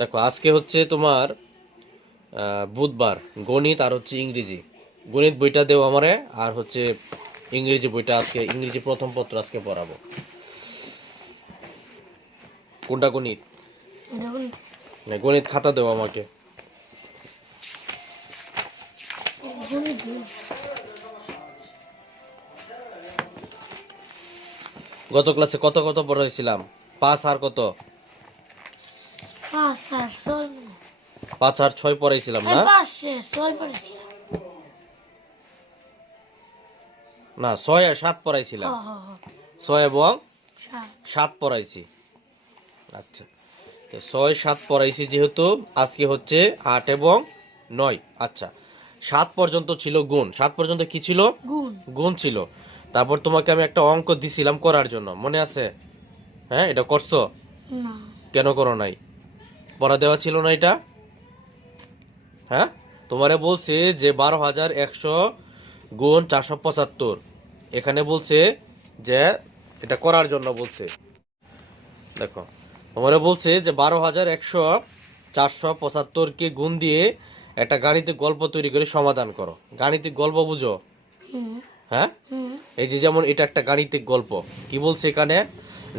দেখো আজকে হচ্ছে তোমার বুধবার। গণিত আর হচ্ছে ইংরেজি। গণিত বইটা দেও আমারে, আর হচ্ছে ইংরেজি বইটা আজকে, ইংরেজি প্রথম পত্র আজকে পড়াবো। কোনটা গণিত? না, গণিত খাতা দেও আমাকে। গত ক্লাসে কত কত পড়াইছিলাম? 5 আর কত? 5 আর 6 পড়াইছিলাম না? না, 6 আর 7 পড়াইছিলাম। 6 এবং 7 পড়াইছি। আচ্ছা, 6 7 পড়াইছি যেহেতু, আজকে হচ্ছে 8 এবং 9। আচ্ছা, 7 পর্যন্ত ছিল গুণ। 7 পর্যন্ত কি ছিল? গুণ ছিল। তারপর তোমাকে আমি একটা অঙ্ক দিছিলাম করার জন্য, মনে আছে? হ্যাঁ, এটা করছো? কেন করো নাই? পড়া দেওয়া ছিল না এটা? হ্যাঁ, তোমারে বলছে যে 12,100 গুণ 475। এখানে বলছে যে এটা করার জন্য বলছে। দেখো, তোমারে বলছে যে 12,100 475 কে গুণ দিয়ে একটা গাণিতিক গল্প তৈরি করে সমাধান করো। গাণিতিক গল্প বুঝো? হ্যাঁ, এই যে যেমন এটা একটা গাণিতিক গল্প। কি বলছে এখানে?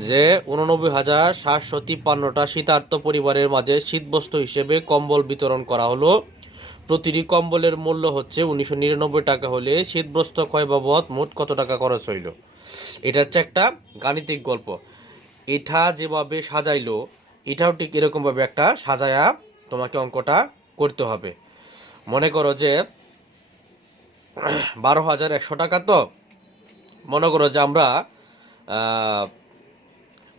যে 89,753টা শীতার্ত পরিবারের মাঝে শীতবস্ত্র হিসেবে কম্বল বিতরণ করা হলো। প্রতিটি কম্বলের মূল্য হচ্ছে 1999 টাকা হলে শীতবস্ত্র ক্ষয় বাবদ মোট কত টাকা খরচ হইল? এটা হচ্ছে একটা গাণিতিক গল্প। এটা যেভাবে সাজাইলো, এটাও ঠিক এরকম ভাবে একটা সাজায়া তোমাকে অঙ্কটা করতে হবে। মনে করো যে 12,100 টাকা, তো মনে করো যে আমরা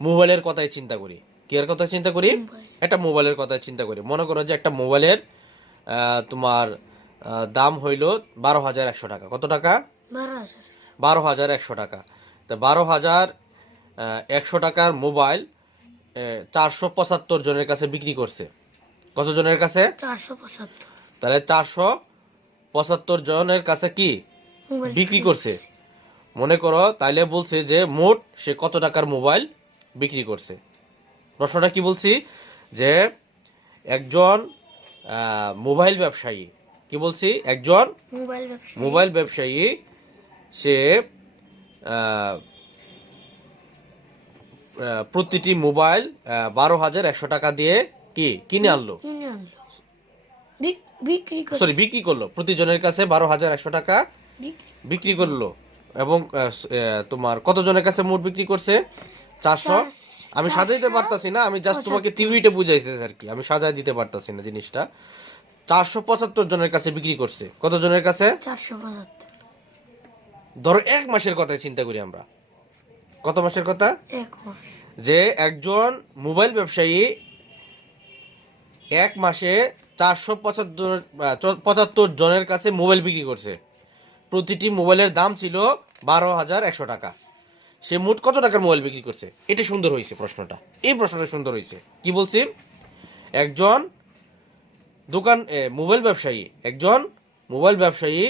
মোবাইলের কথাই চিন্তা করি। কি এর কথা চিন্তা করি? একটা মোবাইলের কথাই চিন্তা করি। মনে করো যে একটা মোবাইলের তোমার দাম হইল 12,100 টাকা। কত টাকা? 12,100 টাকা। তো 12,100 টাকার মোবাইল 475 জনের কাছে বিক্রি করছে। কত জনের কাছে? 475। তাহলে 475 জনের কাছে কি বিক্রি করছে? মনে করো তাইলে বলছে যে মোট সে কত টাকার মোবাইল বিক্রি করছে। প্রশ্নটা কি বলছি? যে একজন মোবাইল ব্যবসায়ী, কি বলছি, একজন মোবাইল ব্যবসায়ী সে প্রতিটি মোবাইল 12,100 টাকা দিয়ে কি কিনে আনলো, সরি বিক্রি করলো। প্রতিজনের কাছে 12,100 টাকা বিক্রি করলো। এবং তোমার কতজনের কাছে মোট বিক্রি করছে? 400। আমি সাজাইতে পারতাছি না, আমি জাস্ট তোমাকে থিওরিটা বুঝাইতেছি আর কি, আমি সাজাই দিতে পারতাছি না জিনিসটা। 475 জনের কাছে বিক্রি করছে। কত জনের কাছে? 475। ধরো 1 মাসের কথাই চিন্তা করি আমরা। কত মাসের কথা? 1 মাস। যে একজন মোবাইল ব্যবসায়ী 1 মাসে 475 জনের কাছে মোবাইল বিক্রি করছে। প্রতিটি মোবাইলের দাম ছিল 12,100 টাকা। সে মোট কত টাকার মোবাইল বিক্রি করছে? এটা সুন্দর হয়েছে প্রশ্নটা। এই প্রশ্নটা সুন্দর হয়েছে। কি বলছি? একজন একজন মোবাইল ব্যবসায়ী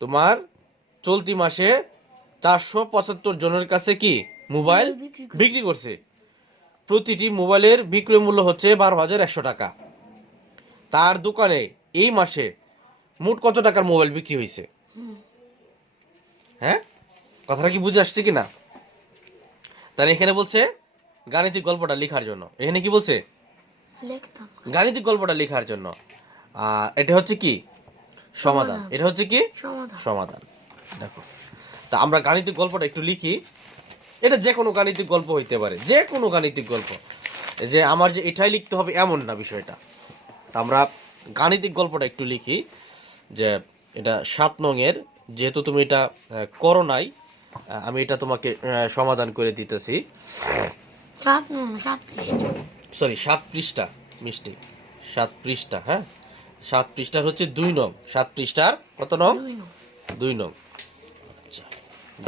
তোমার চলতি মাসে 475 জনের কাছে কি মোবাইল বিক্রি করছে। প্রতিটি মোবাইলের বিক্রয় মূল্য হচ্ছে 12,100 টাকা। তার দোকানে এই মাসে মোট কত টাকার মোবাইল বিক্রি হয়েছে? হ্যাঁ, কথাটা কি বুঝে আসছে কিনা? তাহলে এখানে বলছে গাণিতিক গল্পটা লেখার জন্য। এখানে কি বলছে? গাণিতিক গল্পটা লেখার জন্য। আর এটা হচ্ছে কি সমাধান। এটা হচ্ছে কি সমাধান। দেখো, তা আমরা গাণিতিক গল্পটা একটু লিখি। এটা যে কোনো গাণিতিক গল্প হইতে পারে, যে কোনো গাণিতিক গল্প। যে আমার যে এটাই লিখতে হবে এমন না বিষয়টা। তা আমরা গাণিতিক গল্পটা একটু লিখি। যে এটা 7 নং এর, যেহেতু তুমি এটা করো নাই, আমি এটা তোমাকে সমাধান করে দিতেছি। 7 পৃষ্ঠা মিষ্টি, 7 পৃষ্ঠা। হ্যাঁ, 7 পৃষ্ঠার হচ্ছে 2 নং। 7 পৃষ্ঠার কত নং? 2 নং। আচ্ছা,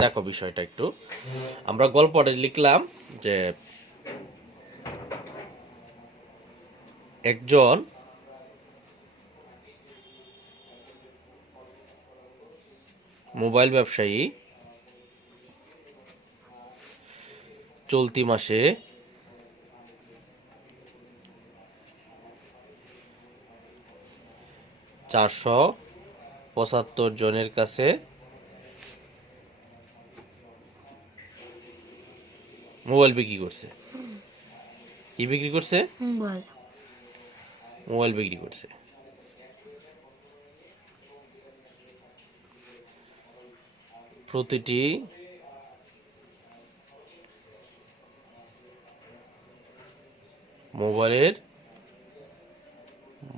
দেখো বিষয়টা একটু। আমরা গল্পটা লিখলাম যে একজন মোবাইল ব্যবসায়ী চলতি মাসে 475 জনের কাছে মোবাইল বিক্রি করছে। কি বিক্রি করছে? মোবাইল। মোবাইল বিক্রি করছে। প্রতিটি মোবাইলের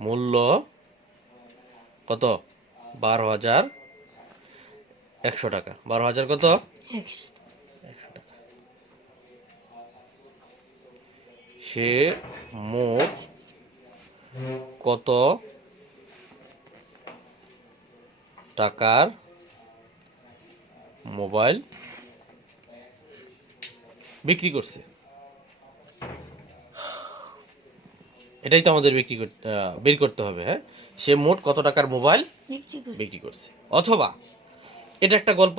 মূল্য কত? 12,100 টাকা। 12,000 কত? 100। 100 টাকা। সে মোট কত টাকার মোবাইল বিক্রি করছে? এটাই তো আমাদের বের করতে হবে। হ্যাঁ, সে মোট কত টাকার মোবাইল বিক্রি করছে। অথবা এটা একটা গল্প।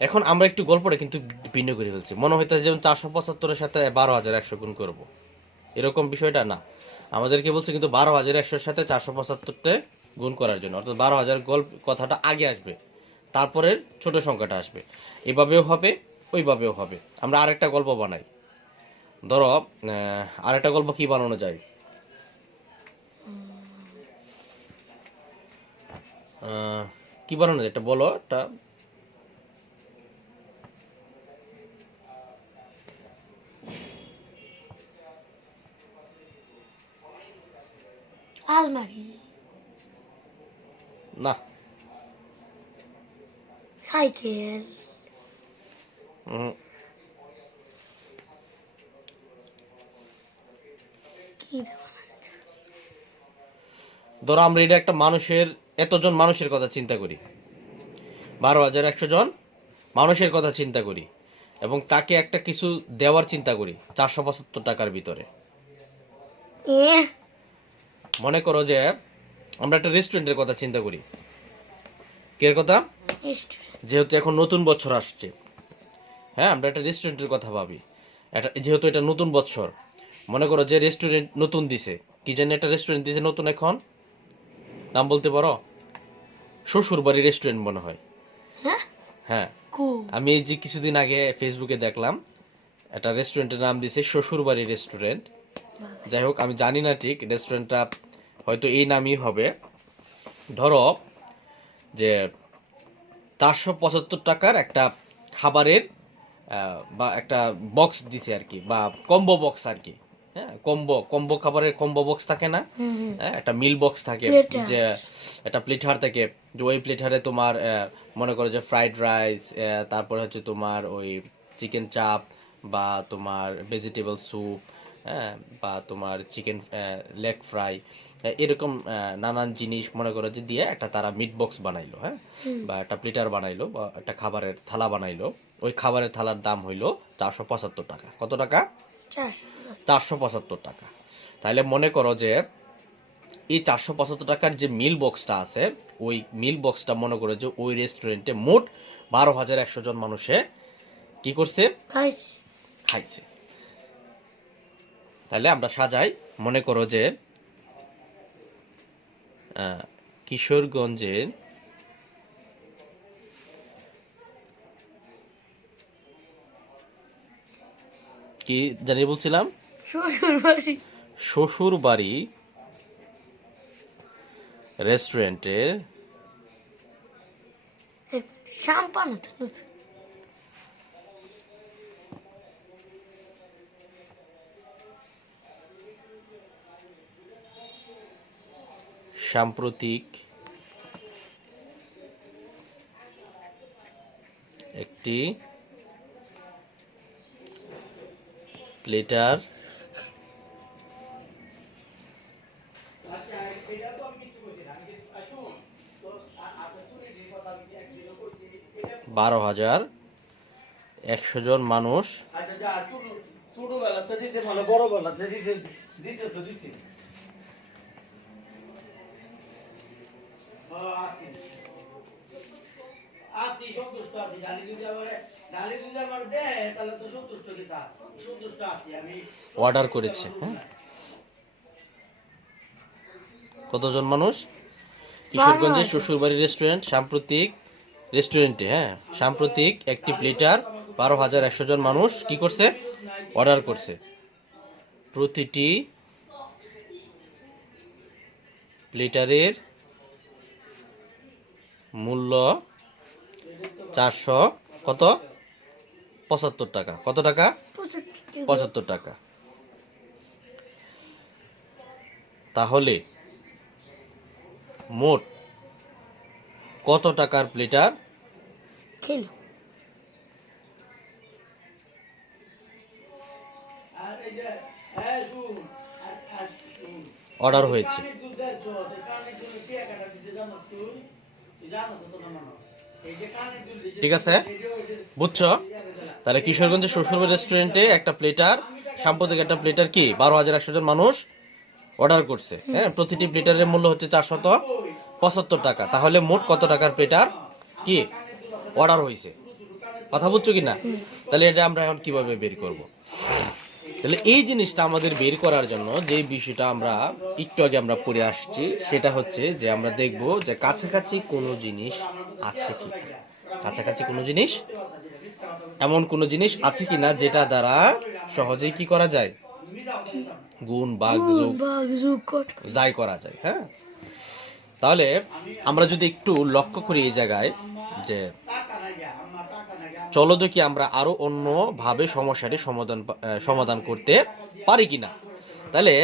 এখন আমরা একটু গল্পটা কিন্তু ভিন্ন করে ফেলছি। মনে হইতেছে যেমন 475-এর সাথে 12,100 গুণ করব, এরকম বিষয়টা না। আমাদেরকে বলছে কিন্তু 12,100-এর সাথে 475-তে গুণ করার জন্য, অর্থাৎ 12,000 কথাটা আগে আসবে, তারপরে ছোট সংখ্যাটা আসবে। এভাবেও হবে, ওইভাবেও হবে। আমরা আরেকটা গল্প বানাই। ধরো আরেকটা গল্প কি বানানো যায়? কি বানানো যায় এটা বলো। একটা আলমারি। না। সাইকেল। উম, কি ধরো আমরা এটা একটা মানুষের, এতজন মানুষের কথা চিন্তা করি, 12,100 জন মানুষের কথা চিন্তা করি, এবং তাকে একটা কিছু দেওয়ার চিন্তা করি 475 টাকার ভিতরে। মনে করো যে আমরা একটা রেস্টুরেন্টের কথা চিন্তা করি। কে কথা? যেহেতু এখন নতুন বছর আসছে, হ্যাঁ, আমরা একটা রেস্টুরেন্টের কথা ভাবি। যেহেতু এটা নতুন বছর, মনে করো যে রেস্টুরেন্ট নতুন দিছে, কি জানি একটা রেস্টুরেন্ট দিছে নতুন, এখন নাম বলতে পারো? শ্বশুরবাড়ি রেস্টুরেন্ট মনে হয়। হ্যাঁ, আমি এই যে কিছুদিন আগে ফেসবুকে দেখলাম একটা রেস্টুরেন্টের নাম দিছে শ্বশুরবাড়ি রেস্টুরেন্ট। যাই হোক, আমি জানি না ঠিক রেস্টুরেন্টটা হয়তো এই নামই হবে। ধরো যে 475 টাকার একটা খাবারের বা একটা বক্স দিছে আর কি, বা কম্বো বক্স আর কি। হ্যাঁ, কম্বো খাবারের কম্বো বক্স থাকে না? হ্যাঁ, একটা মিল বক্স থাকে, যে একটা প্লেটার থাকে, যে ওই প্লেটারে তোমার মনে করো যে ফ্রাইড রাইস, তারপরে হচ্ছে তোমার ওই চিকেন চাপ, বা তোমার ভেজিটেবল স্যুপ, হ্যাঁ, বা তোমার চিকেন লেগ ফ্রাই, এরকম নানান জিনিস মনে করো যে দিয়ে একটা তারা মিট বক্স বানাইলো। হ্যাঁ, বা একটা প্লেটার বানাইলো, বা একটা খাবারের থালা বানাইলো। ওই খাবারের থালার দাম হইলো 475 টাকা। কত টাকা? 475 টাকা। তাহলে মনে করো যে এই 475 টাকার যে মিল বক্সটা আছে, ওই মিল বক্সটা মনে করো যে ওই রেস্টুরেন্টে মোট 12,100 জন মানুষে কি করছে? খাইছে। তাহলে আমরা সাজাই, মনে করো যে কিশোরগঞ্জের কি জানি বলছিলাম, শ্বশুরবাড়ি রেস্টুরেন্টের সাম্প্রতিক একটি প্লেটার $12,100 জন মানুষ অর্ডার করেছে। হ্যাঁ, কতজন মানুষ? কিশোরগঞ্জের শ্বশুরবাড়ি রেস্টুরেন্টে হ্যাঁ সাম্প্রতিক একটি প্লেটার 12,100 জন মানুষ কি করছে অর্ডার করছে। প্রতিটি প্লেটারের মূল্য 400 কত 75 টাকা। কত টাকা? 75 টাকা। তাহলে মোট কত টাকার প্লেটার ছিল? অর্ডার হয়েছে? ঠিক আছে, বুঝছো? তাহলে কিশোরগঞ্জের শ্বশুরবাড়ি রেস্টুরেন্টে একটা প্লেটার সাম্প্রতিক একটা প্লেটার কি 12,100 জন মানুষ অর্ডার করছে। হ্যাঁ, প্রতিটি প্লেটারের মূল্য হচ্ছে 475 টাকা। তাহলে মোট কত টাকার প্লেটার কি অর্ডার হয়েছে? কথা বুঝছো কি না? তাহলে এটা আমরা এখন কিভাবে বের করব? তাহলে এই জিনিসটা আমাদের বের করার জন্য যে বিষয়টা আমরা একটু আগে আমরা পড়ে আসছি সেটা হচ্ছে যে আমরা দেখব যে কাছাকাছি কোনো জিনিস আছে কি, কাছাকাছি কোনো জিনিস এমন কোনো জিনিস আছে কিনা যেটা দ্বারা সহজেই কি করা যায়, গুণ ভাগ যোগ যাই করা যায়। হ্যাঁ, তাহলে আমরা যদি একটু লক্ষ্য করি এই জায়গায় যে চলো দেখি আমরা আরো অন্য ভাবে সমস্যাটি সমাধান করতে পারি কিনা। তাহলে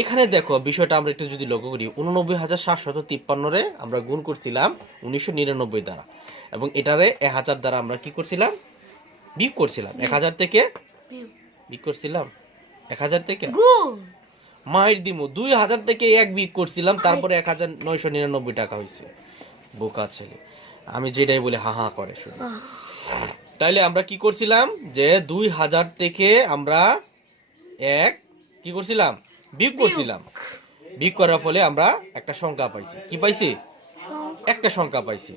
এখানে দেখো বিষয়টা আমরা একটু যদি লক্ষ্য করি 89,753 রে আমরা গুণ করছিলাম 1999 দ্বারা এবং এটারে 1000 দ্বারা আমরা কি করছিলাম বিয়োগ করছিলাম। 1000 থেকে বিয়োগ করছিলাম 1000 থেকে মাইর দিমু 2000 থেকে 1 বিয়োগ করছিলাম, তারপরে 1999 টাকা হয়েছে। বোকা ছেলে, আমি যেটাই বলি হা হা করে শুধু। তাইলে আমরা কি করছিলাম যে 2000 থেকে আমরা কি করছিলাম বিয়োগ করছিলাম। বিয়োগ করার ফলে আমরা একটা সংখ্যা পাইছি। কি পাইছি? একটা সংখ্যা পাইছি।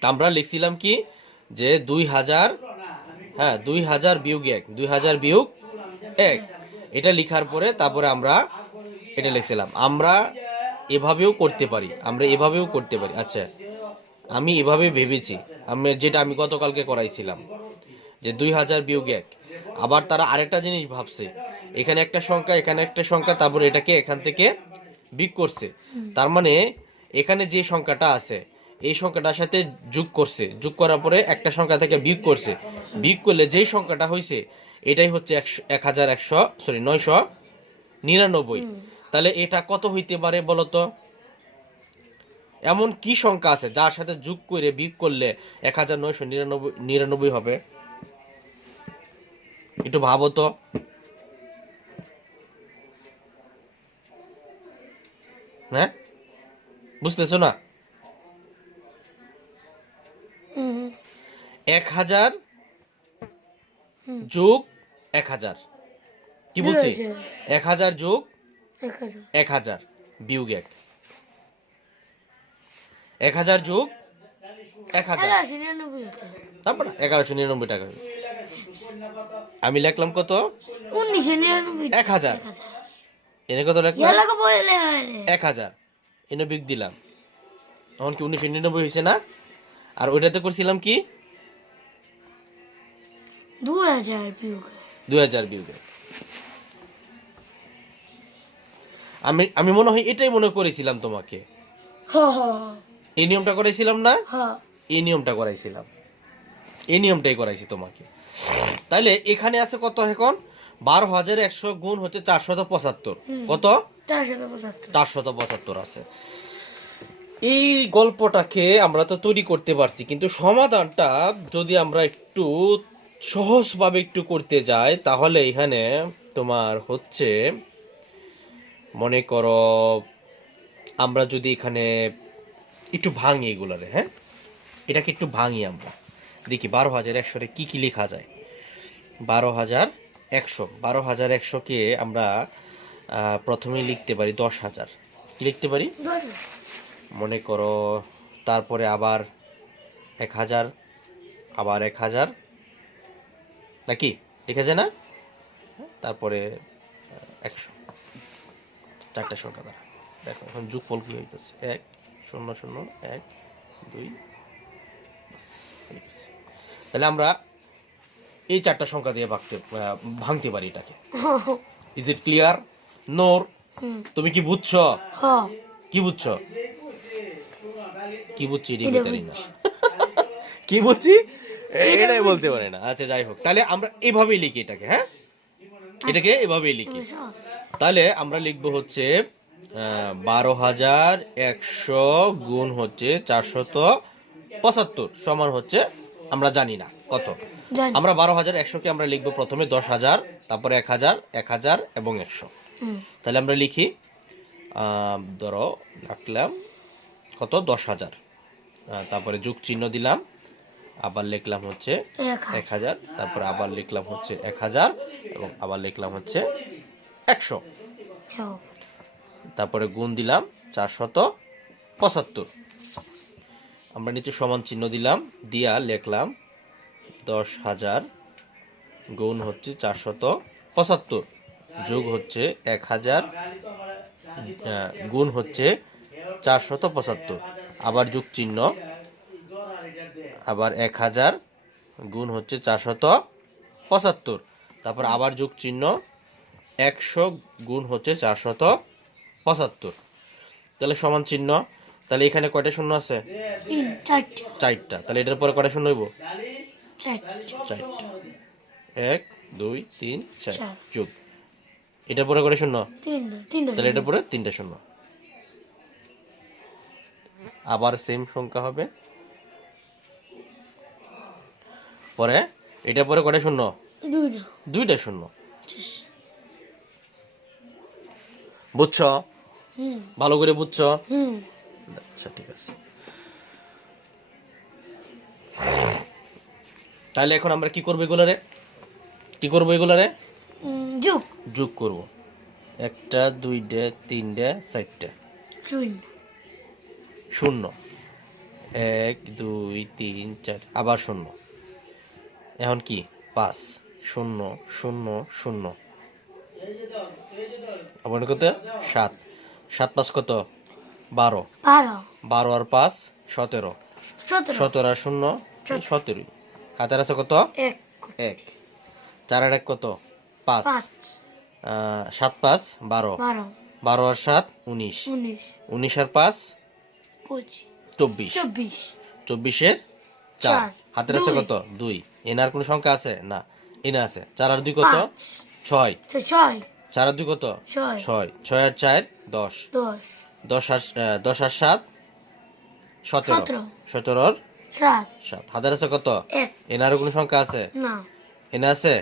তা আমরা লিখছিলাম কি যে 2000 হ্যাঁ 2000 বিয়োগ 1 2000 বিয়োগ 1 এটা লিখার পরে তারপরে আমরা এটা লিখছিলাম। আমরা এভাবেও করতে পারি, আচ্ছা আমি এভাবে ভেবেছি, আমি গতকালকে করাইছিলাম যে 2000 বিয়োগ 1। আবার তারা আরেকটা জিনিস ভাবছে, এখানে একটা সংখ্যা এখানে একটা সংখ্যা, তারপরে এটাকে এখান থেকে বিয়োগ করছে। তার মানে এখানে যে সংখ্যাটা আছে এই সংখ্যাটার সাথে যোগ করছে, যোগ করার পরে একটা সংখ্যা থেকে বিয়োগ করছে, বিয়োগ করলে যেই সংখ্যাটা হয়েছে এটাই হচ্ছে 999। তাহলে এটা কত হইতে পারে বলতো? এমন কি সংখ্যা আছে যার সাথে যোগ করে বিয়োগ করলে 1999 হবে? একটু ভাবো তো। হ্যাঁ, বুঝতেছো না? 1000 যোগ 1000 কি বলছি? 1000 যোগ 1000 বিয়োগ 1, 1000 যোগ 1000 তারপর 1199 টাকা। আমি লিখলাম কত? 1000 এনে কত লিখলাম? 1000 এনে বিয়োগ দিলাম, তখন কি 1999 হয়েছে না? আর ওইটাতে করছিলাম কি 2000 বিয়োগ। আমি মনে হয় এটাই মনে করেছিলাম তোমাকে, এই নিয়মটা করাইছিলাম না? এই নিয়মটাই করাইছি তোমাকে। তাইলে এখানে আছে কত এখন? 12,100 গুণ হচ্ছে 475। কত? 475 আছে। এই গল্পটাকে আমরা তো তৈরি করতে পারছি, কিন্তু সমাধানটা যদি আমরা একটু সহজভাবে একটু করতে যাই তাহলে এখানে তোমার হচ্ছে মনে করো আমরা যদি এখানে একটু ভাঙি এগুলারে, হ্যাঁ এটাকে একটু ভাঙি আমরা দেখি 12,100 রে কি কি লেখা যায়। 12,100 কে আমরা প্রথমে লিখতে পারি 10,000। কি লিখতে পারি? মনে করো তারপরে আবার 1000, আবার 1000 নাকি লিখা যায় না? তারপরে 100, 4টা সংখ্যা দ্বারা দেখো এখন যোগফল কি হইতেছে 1 0 0 1 2 তাহলে আমরা এই চারটা সংখ্যা দিয়ে ভাঙতে পারি এটাকে। Is it clear? নোর, তুমি কি বুঝছো? কি বুঝছো? কি বুঝছি এটাই বুঝতে না। কি বুঝছি এটাই বলতে পারে না। আচ্ছা যাই হোক, তাহলে আমরা এইভাবেই লিখি এটাকে। হ্যাঁ, এটাকে এভাবেই লিখি। তাহলে আমরা লিখবো হচ্ছে 12,100 গুণ হচ্ছে 475 সমান হচ্ছে, আমরা জানি না কত। আমরা 12,100 কে আমরা লিখবো প্রথমে 10,000, তারপরে 1,000, 1,000 এবং 100। তাহলে আমরা লিখি, ধরো রাখলাম কত 10,000, তারপরে যোগ চিহ্ন দিলাম, আবার লিখলাম হচ্ছে 1,000, তারপরে আবার লিখলাম হচ্ছে 1,000 এবং আবার লিখলাম হচ্ছে 100, তারপরে গুণ দিলাম 475। আমরা নিচে সমান চিহ্ন দিলাম, দিয়া লিখলাম 10,000 গুণ হচ্ছে 475 যোগ হচ্ছে 1,000 গুণ হচ্ছে 475, আবার যোগ চিহ্ন, আবার 1,000 গুণ হচ্ছে 475, তারপর আবার যোগ চিহ্ন, 100 গুণ হচ্ছে 475। তাহলে সমান চিহ্ন, তাহলে এখানে কয়টা শূন্য আছে? 4টা। তাহলে এটার পরে কয়টা শূন্য হইব? 4টা। 1 2 3 4 যোগ এটার পরে কয়টা শূন্য? 3টা। তাহলে এটার পরে 3টা শূন্য। আবার সেম সংখ্যা হবে, পরে এটার পরে কয়টা শূন্য? 2টা শূন্য। বুঝছো? ভালো করে বুঝছো? আচ্ছা ঠিক আছে। তাহলে এখন আমরা কি করবো এগুলারে? যোগ করব। 1টা 2টা 3টা 4টা শূন্য, 1 2 3 4 আবার শূন্য। এখন কি 5 0 0 0, আবার কত? 7 7 5 কত? 12 12 আর 5 17 17 আর 0 17। হাতের আছে কত? 1 4 আর 1 কত? 5 7 5 12 12 আর 7 19 19 আর 5 24 24 এর 4। হাতের আছে কত? 2। এনার কোন সংখ্যা আছে? না, এনে আছে। 4 আর 2 কত? 6 4 আর 2 কত? 6 6 আর 4 10 10 আর 7 17 17 আর 7। হাতের আছে কত? এনার কোন সংখ্যা আছে? এনে আছে?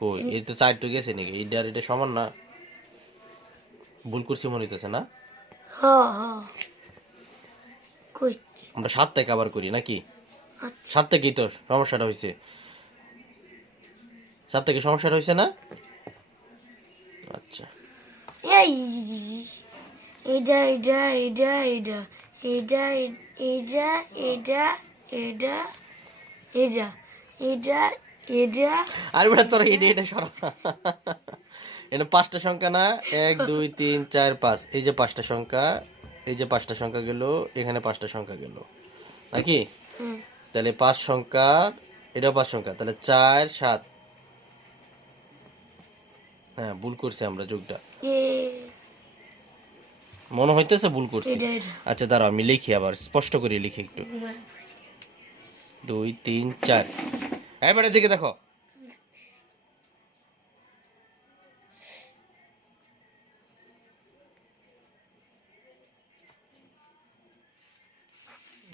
কই এই তো 4 তো গেছে নাকি? এটা সমান না? ভুল করছি মনে হইতেছে না? আমরা 7 থেকে আবার করি নাকি? 7 থেকেই তো সমস্যাটা হয়েছে। 7 থেকে সমস্যাটা হয়েছে না? আচ্ছা আর বেটা তোর এটা সরা। এটা 5টা সংখ্যা না? 1 2 3 4 5, এই যে 5টা সংখ্যা, এই যে 5টা সংখ্যা গেল, এখানে 5টা সংখ্যা গেল নাকি? তাহলে 5 সংখ্যা, এটাও 5 সংখ্যা, তাহলে 4 7। হ্যাঁ ভুল করছি আমরা, যোগটা মনে হইতেছে ভুল করছি। আচ্ছা দাঁড়াও আমি লিখি, আবার স্পষ্ট করে লিখি একটু। 2 3 4, এবারে দিকে দেখো।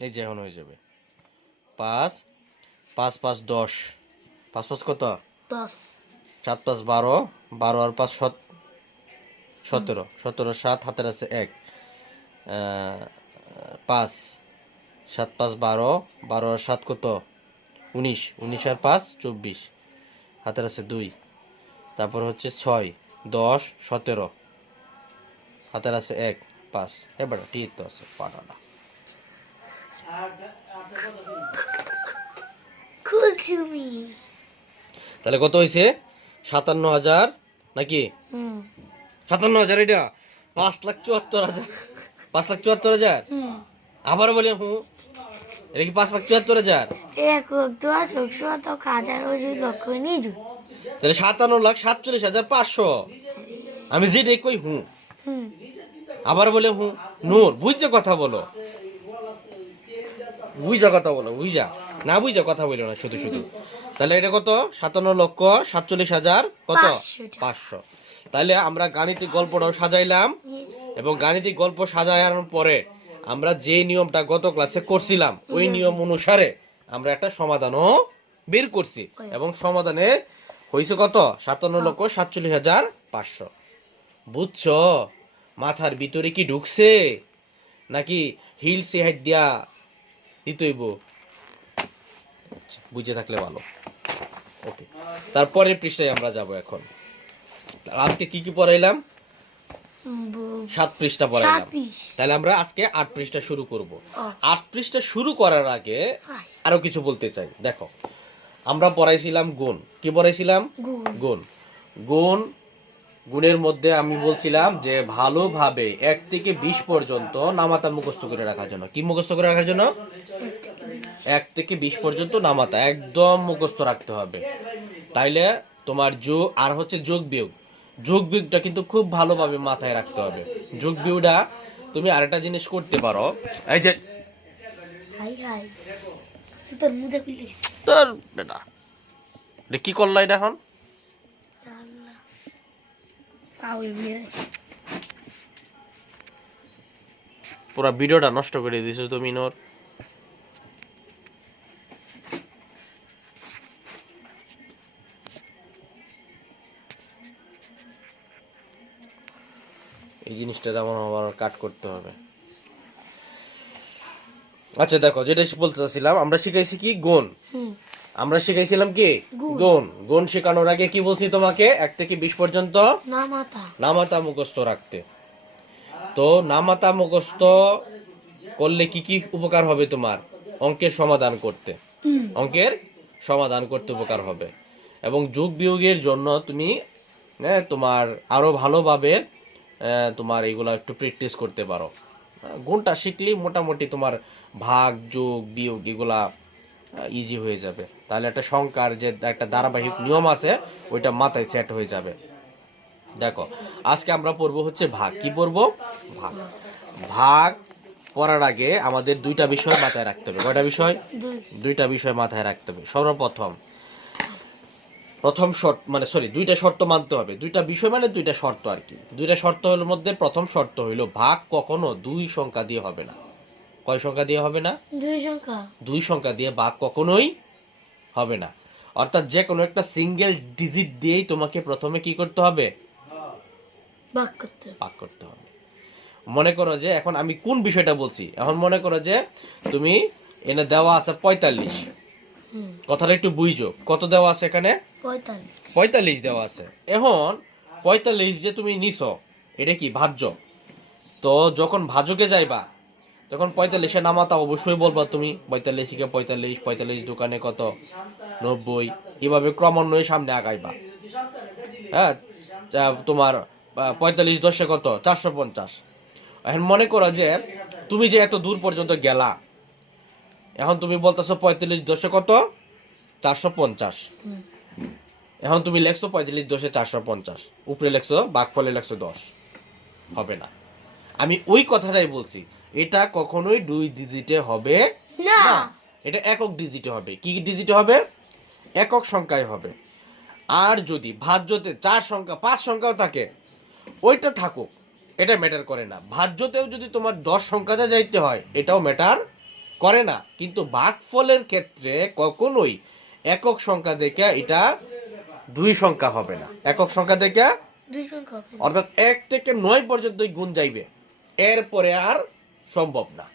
এই যে এখন হয়ে যাবে 5 5 5 10, 5 5 কত? 7 5 12, 12 আর 5 17, 17 7 হাতের আছে 1, 5 7 5 12, 12 আর 7 কত? 19, 19 আর 5 24, হাতের আছে 2, তারপর হচ্ছে 6 10 17, হাতের আছে 1 5। এবার ঠিক তো আছে পাটাটা। তাহলে কত হয়েছে? 57,000 নাকি? 57,000 এটা 5,74,000 5,74,000 আবার বলি হুঁ এটা কি 5,74,000 এক দশ শত হাজার ওষুধ লক্ষ নিযুত তাহলে 57,47,500 আমি যেটাই কই হুঁ আবার বলে হুঁ নূর বুঝছে কথা বলো বুঝা কথা বলো বুঝা না বুঝা কথা বলো না শুধু শুধু তাহলে এটা কত 57,47,000 কত 500 তাহলে আমরা গাণিতিক গল্পটাও সাজাইলাম এবং গাণিতিক গল্প সাজানোর পরে আমরা যে নিয়মটা গত ক্লাসে করছিলাম ওই নিয়ম অনুসারে আমরা একটা সমাধানও বের করছি এবং সমাধানে হয়েছে কত 57,47,500 বুঝছো মাথার ভিতরে কি ঢুকছে নাকি হিলসে হাইট দিয়া দিতেইব বুঝে থাকলে ভালো ওকে তারপরের পৃষ্ঠায় আমরা যাব এখন আজকে কি কি পড়াইলাম 7 পৃষ্ঠা পড়াইলাম তাহলে আমরা আজকে 8 পৃষ্ঠা শুরু করব 8 পৃষ্ঠা শুরু করার আগে আরো কিছু বলতে চাই দেখো আমরা পড়াইছিলাম গুণ কি পড়াইছিলাম গুণ গুণ গুণের মধ্যে আমি বলছিলাম যে ভালোভাবে 1 থেকে 20 পর্যন্ত নামাতা মুখস্থ করে রাখার জন্য কি মুখস্থ করে রাখার জন্য 1 থেকে 20 পর্যন্ত নামাতা একদম মুখস্থ রাখতে হবে তাইলে তোমার যোগ আর হচ্ছে যোগ বিয়োগ যোগ বিয়োগটা কিন্তু খুব ভালোভাবে মাথায় রাখতে হবে যোগ বিয়োগটা তুমি আরেকটা জিনিস করতে পারো এই যে তোর বেটা কি করলো এটা এখন পুরা ভিডিওটা নষ্ট করে দিছো তুমি নোর এই জিনিসটা যেমন আবার কাট করতে হবে আচ্ছা দেখো যেটা বলতে চাচ্ছিলাম আমরা শিখাইছি কি গুণ আমরা শিখাইছিলাম কি গুণ গুণ শেখানোর আগে কি বলছি তোমাকে 1 থেকে 20 পর্যন্ত নামাতা মুখস্থ রাখতে তো নামাতা মুখস্থ করলে কি কি উপকার হবে তোমার অঙ্কের সমাধান করতে উপকার হবে এবং যোগ বিয়োগের জন্য তুমি তোমার আরো ভালোভাবে তোমার এগুলা একটু প্র্যাকটিস করতে পারো গুণটা শিখলেই মোটামুটি তোমার ভাগ যোগ বিয়োগ এগুলা ইজি হয়ে যাবে তাহলে একটা সংখ্যার যে একটা ধারাবাহিক নিয়ম আছে ওইটা মাথায় সেট হয়ে যাবে দেখো আজকে আমরা পড়বো হচ্ছে ভাগ কি পড়বো ভাগ ভাগ পড়ার আগে আমাদের দুইটা বিষয় মাথায় রাখতে হবে কয়টা বিষয় দুইটা বিষয় মাথায় রাখতে হবে সর্বপ্রথম দুইটা শর্ত মানতে হবে দুইটা বিষয় মানে দুইটা শর্ত আর কি দুইটা শর্ত হলো মধ্যে প্রথম শর্ত হইলো ভাগ কখনো দুই সংখ্যা দিয়ে হবে না কয় সংখ্যা দিয়ে হবে না দুই সংখ্যা দিয়ে ভাগ কখনোই হবে না অর্থাৎ যে কোনো একটা সিঙ্গেল ডিজিট দিয়েই তোমাকে প্রথমে কি করতে হবে ভাগ করতে হবে মনে করো যে এখন আমি কোন বিষয়টা বলছি এখন মনে করো যে তুমি এনে দেওয়া আছে 45 কথাটা একটু বুঝো কত দেওয়া আছে এখানে 45 দেওয়া আছে এখন 45 যে তুমি নিছো এটা কি ভাজ্য তো যখন ভাজকে যাইবা তখন 45 এর নামাতা অবশ্যই বলবা তুমি 45 কে 45 দোকানে কত 90 এভাবে ক্রমান্বয়ে সামনে আগাইবা হ্যাঁ তোমার 45 10 কত 450 এখন মনে করো যে তুমি যে এত দূর পর্যন্ত গেলা এখন তুমি বলতেছো 45 10 কত 450 এখন তুমি লেখছো 45 10 450 উপরে লেখছো ভাগফলে লেখছো 10 হবে না আমি ওই কথাটাই বলছি এটা কখনোই 2 ডিজিটে হবে না এটা একক ডিজিটে হবে কি ডিজিটে হবে একক সংখ্যায় হবে আর যদি ভাজ্যতে 4 সংখ্যা 5 সংখ্যাও থাকে ওইটা থাকুক এটা ম্যাটার করে না ভাজ্যতেও যদি তোমার 10 সংখ্যাতে যাইতে হয় এটাও ম্যাটার করে না কিন্তু ভাগফলের ক্ষেত্রে কখনোই একক সংখ্যা দেখে এটা 2 সংখ্যা হবে না একক সংখ্যা দেখে 2 সংখ্যা হবে অর্থাৎ 1 থেকে 9 পর্যন্তই গুণ যাইবে এরপরে আর সম্ভব না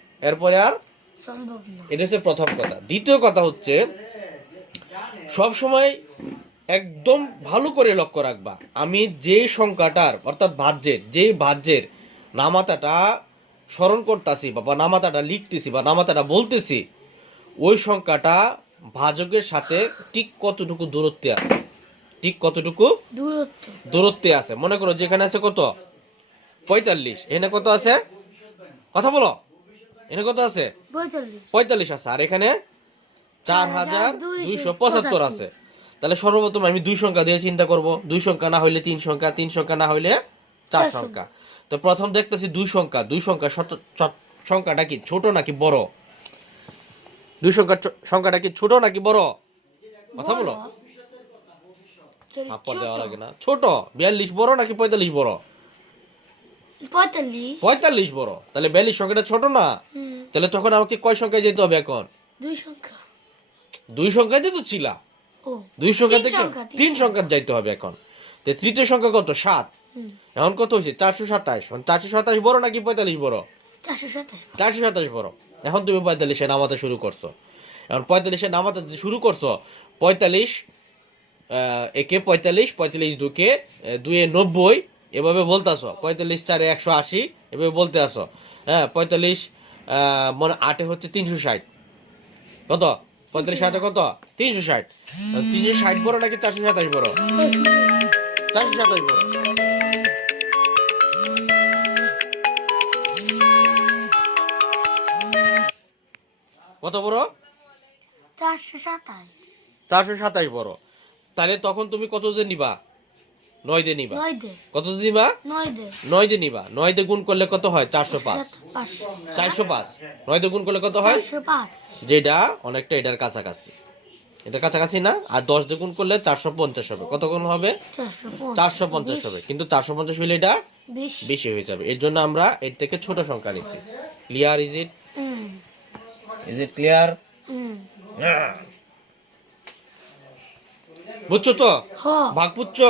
এটা হচ্ছে প্রথম কথা দ্বিতীয় কথা হচ্ছে সব সময় একদম ভালো করে লক্ষ্য রাখবা আমি যে সংখ্যাটার অর্থাৎ ভাজ্যের নামাতাটা স্মরণ করতেছি বা নামাতাটা লিখতেছি বা নামাতাটা বলতেছি ওই সংখ্যাটা ভাজকের সাথে ঠিক কতটুকু দূরত্বে আছে ঠিক কতটুকু দূরত্ব দূরত্বে আছে। মনে করো যেখানে আছে কত 45, এখানে কত আছে কথা বলো, এখানে কত আছে 45 45 আছে, আর এখানে 4275 আছে। তাহলে সর্বপ্রথম আমি দুই সংখ্যা দিয়ে চিন্তা করব, দুই সংখ্যা না হইলে তিন সংখ্যা, তিন সংখ্যা না হইলে চার সংখ্যা। তো প্রথম দেখতেছি দুই সংখ্যা, দুই সংখ্যা সংখ্যাটা কি ছোট নাকি বড়? দুই সংখ্যাটা কি ছোট নাকি বড় কথা বলো, থাপ্পড় দেওয়া লাগে না। ছোট 42 বড় নাকি 45 বড়? 45 বড়। তাহলে 42 সংখ্যাটা ছোট না? তাহলে তখন আমাকে কয় সংখ্যায় যেতে হবে এখন? দুই সংখ্যায় যেতে ছিল, দুই সংখ্যা থেকে তিন সংখ্যা যাইতে হবে এখন। তো তৃতীয় সংখ্যা কত 7, এখন কত হয়েছে 427। 427 বড় নাকি 45 বড়? 427 বড়। এখন তুমি 45-এ নামাতে শুরু করছো, এখন 45-এ নামাতে শুরু করছো, 45 একে 45, 45 দুকে 2 এ 90, এভাবে বলতেছো। 45 4 এ 180, এভাবে বলতে আসো। হ্যাঁ 45 মনে 8 হচ্ছে 360, কত 45 7 কত 360। 360 বড় নাকি 427 বড়? 427 বড়। কত বড়? 427 বড়। তাহলে তখন তুমি কত দিয়ে নিবা? 9 দিয়ে নিবা। কত দিয়ে নিবা? 9 দিয়ে নিবা। 9 দিয়ে গুণ করলে কত হয়? 405। 405 9 দিয়ে গুণ করলে কত হয়? যেটা অনেকটা এটার কাছাকাছি, এটা কাছাকাছি না? আর 10 দিয়ে গুণ করলে 450 হবে। কত গুণ হবে? 450 হবে। কিন্তু 450 হইলে এটা বেশি হয়ে যাবে, এর জন্য আমরা এর থেকে ছোট সংখ্যা নিচ্ছি। ক্লিয়ার? Is it clear? বুঝছো তো? ভাগ বুঝছো?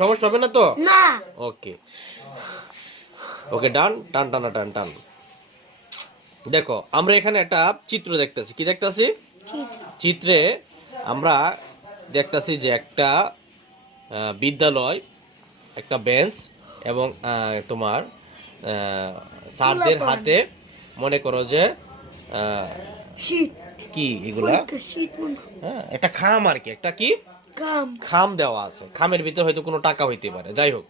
সমস্যা হবে না তো? ওকে ওকে, ডান। টান টানা টান টান। দেখো আমরা এখানে একটা চিত্র দেখতেছি। কি দেখতেছি? চিত্রে আমরা দেখতেছি যে একটা বিদ্যালয়, একটা বেঞ্চ এবং তোমার স্যারদের হাতে মনে করো যে কি এগুলা, হ্যাঁ একটা খাম আর কি, একটা কি খাম দেওয়া আছে। খামের ভিতরে হয়তো কোনো টাকা হইতে পারে। যাই হোক,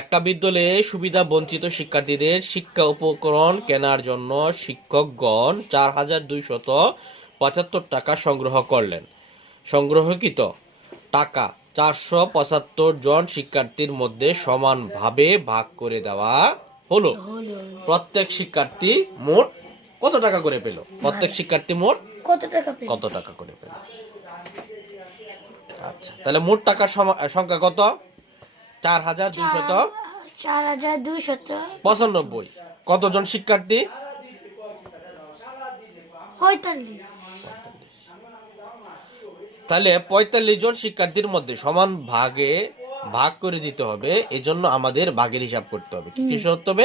একটা বিদ্যালয়ে সুবিধা বঞ্চিত শিক্ষার্থীদের শিক্ষা উপকরণ কেনার জন্য শিক্ষকগণ 4275 টাকা সংগ্রহ করলেন। সংগ্রহকৃত টাকা 475 জন শিক্ষার্থীর মধ্যে সমানভাবে ভাগ করে দেওয়া হলো। প্রত্যেক শিক্ষার্থী মোট কত টাকা করে পেল? প্রত্যেক শিক্ষার্থী মোট কত টাকা করে পেল? আচ্ছা, তাহলে মোট টাকার সংখ্যা কত? 4295। কতজন শিক্ষার্থী? 45। তাহলে 45 জন শিক্ষার্থীর মধ্যে সমান ভাগে ভাগ করে দিতে হবে। এজন্য আমাদের ভাগের হিসাব করতে হবে। কি করতে হবে?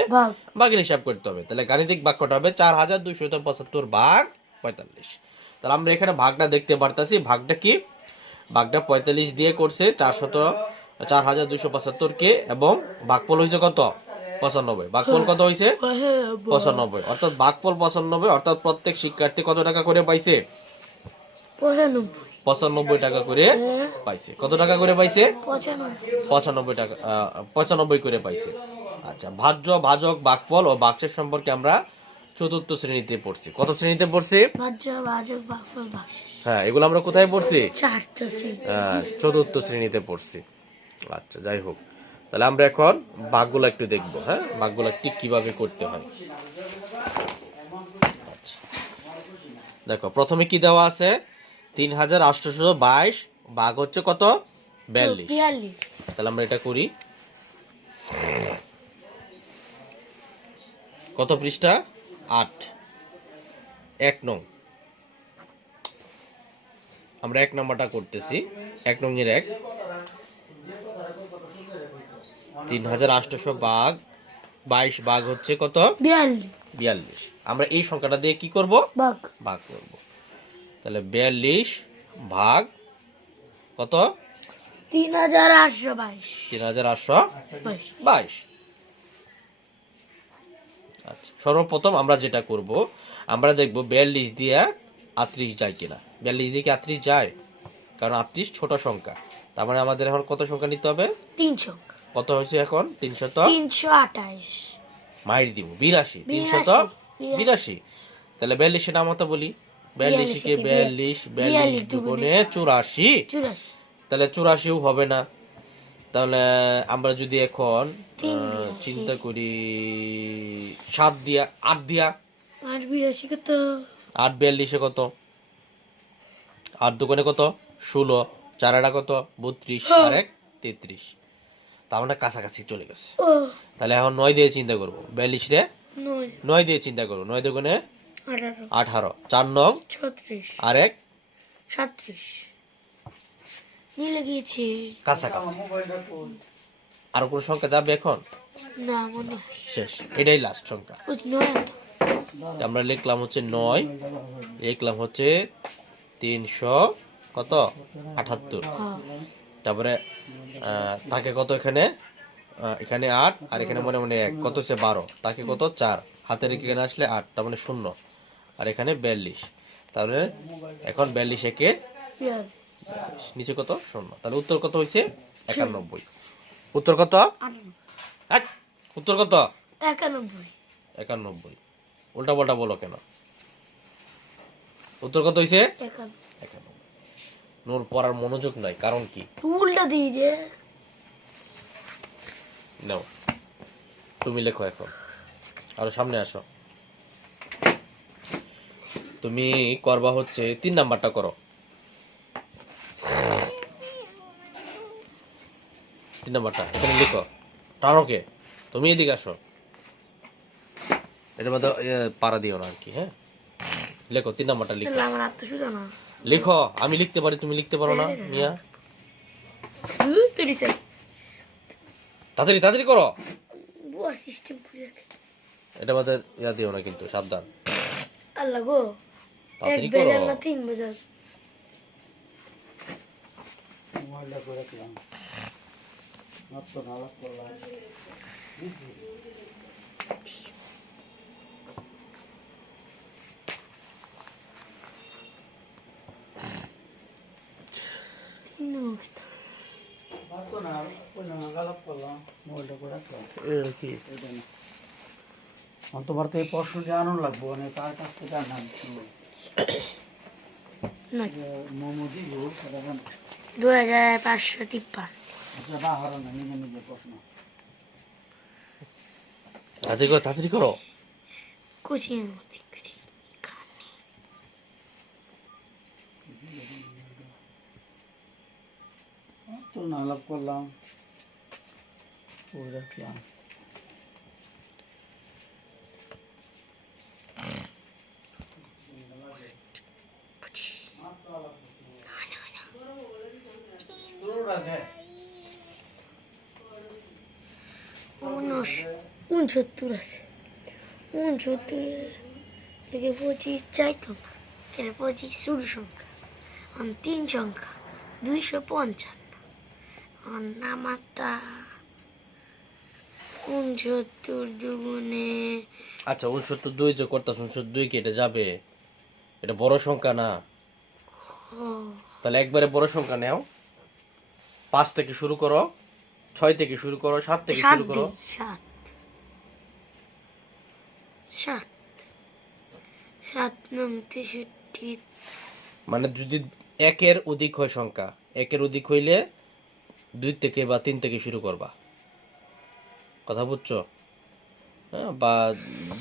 ভাগের হিসাব করতে হবে। তাহলে গাণিতিক বাক্যটা হবে 4275 ভাগ 45। তাহলে আমরা এখানে ভাগটা দেখতে পারতাছি। ভাগটা কি? ভাগটা 45 দিয়ে করছে 4275 কে, এবং ভাগফল হয়েছে কত? 95। ভাগফল কত হয়েছে? 95। অর্থাৎ ভাগফল 95। অর্থাৎ প্রত্যেক শিক্ষার্থী কত টাকা করে পাইছে? 95 টাকা করে পাইছে। কত টাকা করে পাইছে? 95 টাকা, 95 করে পাইছে। আচ্ছা, ভাজ্য, ভাজক, ভাগফল ও ভাগশেষ সম্পর্কে আমরা চতুর্থ শ্রেণীতে পড়ছি। কত শ্রেণীতে পড়ছি? হ্যাঁ, এগুলো আমরা কোথায় পড়ছি? চতুর্থ শ্রেণীতে পড়ছি। আচ্ছা, যাই হোক, তাহলে আমরা এখন ভাগগুলো একটু দেখবো। হ্যাঁ, ভাগগুলো ঠিক কিভাবে করতে হয়। আচ্ছা, দেখো প্রথমে কি দেওয়া আছে? 3822 ভাগ হচ্ছে কত? 42। তাহলে আমরা এটা করি। কত পৃষ্ঠা? 8, 1 নং। আমরা 1 নম্বরটা করতেছি। 1 নং এর 1, 3800 ভাগ 22 ভাগ হচ্ছে কত? 42। আমরা এই সংখ্যাটা দিয়ে কি করব? ভাগ করব। তাহলে 42 ভাগ কত? 3822। আচ্ছা, সর্বপ্রথম আমরা যেটা করব, আমরা দেখব 42 দিয়ে 38 যায় কিনা। 42 দিয়ে কি 38 যায়? কারণ 38 ছোট সংখ্যা। তার মানে আমাদের এখন কত সংখ্যা নিতে হবে? 3 সংখ্যা। কত হয়েছে এখন? 328 মাইর দিব 82, 382। তাহলে 42 এর নামতা বলি। 42 কে 42, 42 দুগুণে 84। তাহলে 84ও হবে না। তাহলে আমরা যদি এখন চিন্তা করি 7 দিয়া 8 দিয়া, 8 82 কত? 8 42 কত? 8 দুগুণে কত? 16, 4 আটা কত? 32 আর 1 33। তা আমরা কাছাকাছি চলে গেছে। ও তাহলে এখন 9 দিয়ে চিন্তা করব। 42 রে 9 9 দিয়ে চিন্তা করব। 9 দুগুণে 18 18, 4 9 36 আর 1 37 নিয়ে গিয়েছি। কাছাকাছি। আর কোন সংখ্যা যাবে এখন? না মনে হয় শেষ, এটাই লাস্ট সংখ্যা। ওই 9 তো আমরা লিখলাম হচ্ছে 9, লিখলাম হচ্ছে 300 কত 78। হ্যাঁ তারপরে তাকে কত এখানে? এখানে 8 আর এখানে মনে মনে 1, কত হচ্ছে 12। তাকে কত 4, হাতের এখানে আসলে 8, তার মানে 0 আর এখানে 42। তাহলে এখন 42 একে ইয়ার নিচে কত? 0। তাহলে উত্তর কত হয়েছে? 91। উত্তর কত? 98 উত্তর কত? 91 91। উল্টা পাল্টা বলো কেন? উত্তর কত হয়েছে? 91। নূর পড়ার মনোযোগ নাই, কারণ কি? উল্টা দিই যে নাও তুমি লেখো এখন, আরো সামনে আসো। তুমি করবা হচ্ছে 3 নাম্বারটা করো। 3 নাম্বারটা এখানে লিখো। টানোকে তুমি এদিকে আসো, এটার মধ্যে পাড়া দিও না আর কি। হ্যাঁ, লেখো 3 নাম্বারটা লিখো। আমার হাত তো সোজা না। লিখো, আমি লিখতে পারি, তুমি লিখতে পারো না মিয়া। তুই দিছে তাড়াতাড়ি তাড়াতাড়ি করো। বুয়ার সিস্টেম পুরো এটা মধ্যে ইয়া দিও না কিন্তু, সাবধান। আল্লাহ গো, এক তাড়াতাড়ি বেজার করো। না 3 বেজার। মোবাইলটা করে রাখলাম, মাত্র নালাপ করলাম। মাত্র নালাপ করলাম, মোবাইলটা করে রাখলাম। এটা না। আর তোমার তো এই প্রশ্নটি আনন্দ লাগবো, মানে তার কাছ থেকে আনলাম। না মোমো দিব, 2553 আচ্ছা বাহার না, নিজে নিজে প্রশ্ন। তাড়াতাড়ি করো, তাড়াতাড়ি করো। কুচির মধ্যে করি তো নালাপ করলাম, করে রাখলাম। উনসত্তর আছে, 69 থেকে 25 চাইতো না, এটা 25 শুরু সংখ্যা, 3 সংখ্যা 255, নামাতা 69 দুগুণে। আচ্ছা 69 যে করতেছ, 69 কি এটা যাবে? এটা বড় সংখ্যা না, তাহলে একবারে বড় সংখ্যা নাও। 5 থেকে শুরু করো, 6 থেকে শুরু করো, 7 থেকে শুরু করো। 7 নং 63। মানে যদি 1-এর অধিক হয় সংখ্যা, 1-এর অধিক হইলে 2 থেকে বা 3 থেকে শুরু করবা, কথা বুঝছো? হ্যাঁ, বা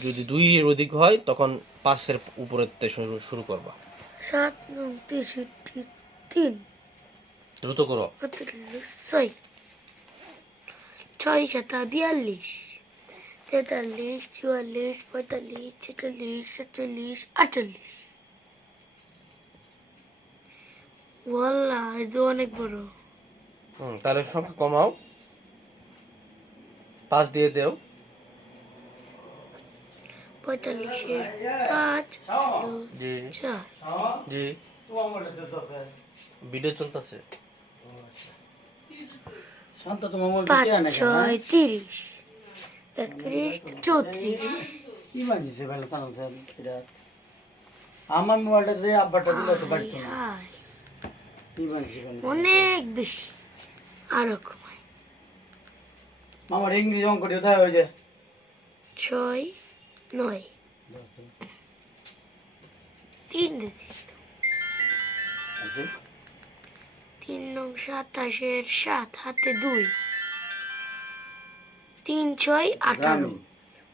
যদি 2-এর অধিক হয় তখন 5-এর উপরে শুরু করবা। 7 নং 63 দ্রুত করো। 6 6 7 42 43 44 45 46 47 48। ওয়াল্লাহ এটা অনেক বড়। তাহলে সংখ্যা কমাও, 5 দিয়ে দেও। 45 এর 5 জি 4 জি, ভিডিও চলতেছে। শান্ত, তোমার মোবাইল 5 কে আনে কেন? 6 30 31 34। কি মানছে ভালো চালাচ্ছে এটা? আমার মোবাইলটা দিয়ে আব্বাটা দিলে তো বাড়তো না। হায় কি মানছে ভালো? অনেক বেশি। আরো কমাই। আমার ইংরেজি অঙ্ক কোথায় হয়ে যায়? 6 9 3 দিতে। আছে 3 নং 27 7 হাতে 2 3 6 18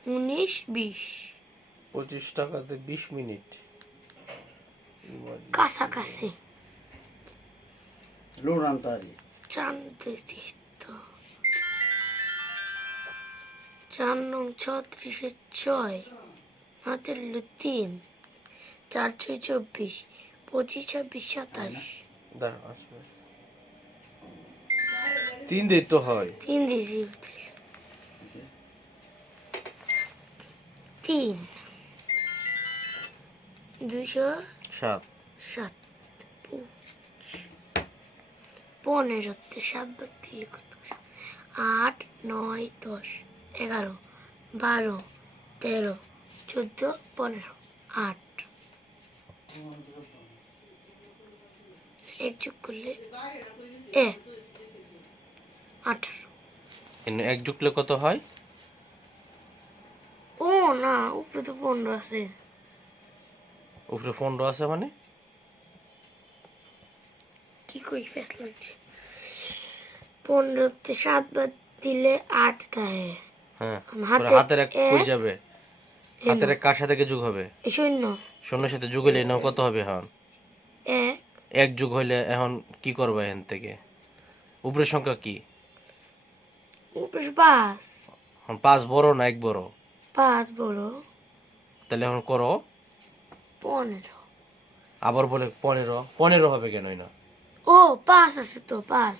19 20 25 টাকাতে 20 মিনিট। কাছাকাছি লোন আনতারি জানতে তো 4 নং 36 6 হাতে 3 4 6 24 25 26 27 দাঁড়া আসবে 3 দিন তো হয়। 3 দিছি 3 207 7 15 তে 7 বাদ দিলে কত? 8 9 10 11 12 13 14 15 8 এক যোগ করলে 18। এনে এক যুগলে কত হয়? ও না, উপরে তো 15 আছে। উপরে 15 আছে মানে কি কই ফেস লাগছে? 15 তে 7 বাদ দিলে 8 থাকে। হ্যাঁ হাতে হাতের এক কই যাবে? হাতের এক কার সাথে যোগ হবে? এই শূন্য শূন্যের সাথে যোগ হইলে নাও কত হবে? এখন 1 এক যুগ হইলে এখন কি করবে এখান থেকে? উপরের সংখ্যা কি? উপরে 5 এখন 5 বড় না 1 বড়? 5 বড়। তাহলে এখন করো 15 আবার বলে 15 হবে কেন না? ও 5 আছে তো 5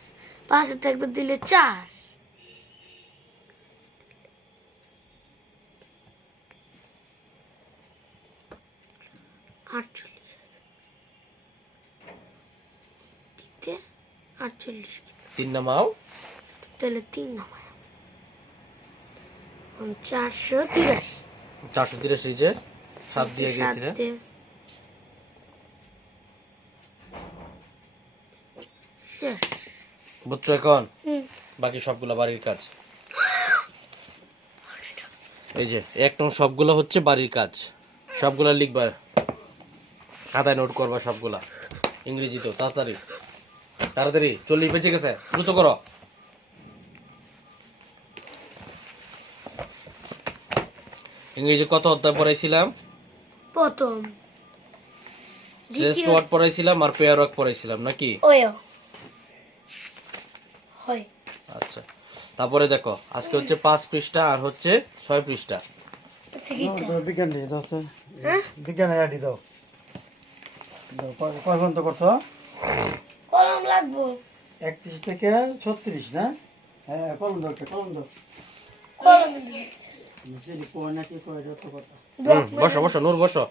5 এ একবার দিলে 4 48 আছে। দিতে 48 3 নামাও তাহলে 3 নামায় 483 483 যে 7 দিয়ে গেছিলে শেষ। বুঝছো এখন? হুম। বাকি সবগুলা বাড়ির কাজ। এই যে এক নং সবগুলো হচ্ছে বাড়ির কাজ, সবগুলা লিখবা, খাতায় নোট করবা সবগুলা ইংরেজিতে। তাড়াতাড়ি তাড়াতাড়ি 40 বেঁচে গেছে, দ্রুত করো। ইংরেজি কত অধ্যায় পড়াইছিলাম? প্রথম স্ট্রেস ওয়ার্ড পড়াইছিলাম আর পেয়ার ওয়ার্ক পড়াইছিলাম নাকি? ওয়ো হয়। আচ্ছা, তারপরে দেখো আজকে হচ্ছে 5 পৃষ্ঠা আর হচ্ছে 6 পৃষ্ঠা। বিজ্ঞান দিয়ে দাও স্যার। হ্যাঁ বিজ্ঞানের আইডি দাও। কয় পর্যন্ত করছো? কলম লাগবো 31 থেকে 36 না? হ্যাঁ কলম দাও, একটা কলম দাও। কলম নিচে কয় না কি কয় যত কথা। বসো বসো নূর বসো।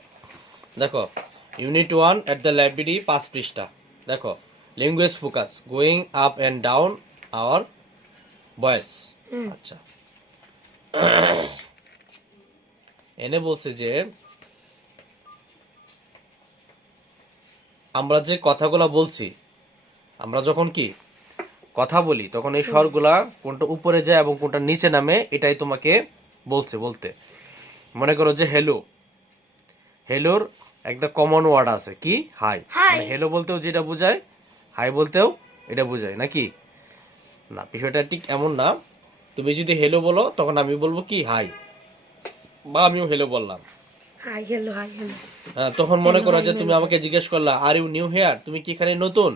দেখো ইউনিট 1 এট দ্য লাইব্রেরি 5 পৃষ্ঠা। দেখো language focus going up and down our voice. আচ্ছা, এনে বলছে যে আমরা যে কথাগুলা বলছি, আমরা যখন কি কথা বলি তখন এই স্বরগুলা কোনটা উপরে যায় এবং কোনটা নিচে নামে, এটাই তোমাকে বলতে। মনে করো যে হ্যালো, হ্যালোর একটা কমন ওয়ার্ড আছে কি? হাই। মানে হ্যালো বলতেও যেটা বোঝায় হাই বলতেও এটা বোঝায় নাকি? না, বিষয়টা ঠিক এমন না। তুমি যদি হ্যালো বলো তখন আমি বলবো কি হাই, বা আমিও হ্যালো বললাম। হাই হ্যালো হ্যাঁ, তখন মনে করো যে তুমি আমাকে জিজ্ঞেস করলা আর ইউ নিউ হেয়ার, তুমি কি এখানে নতুন?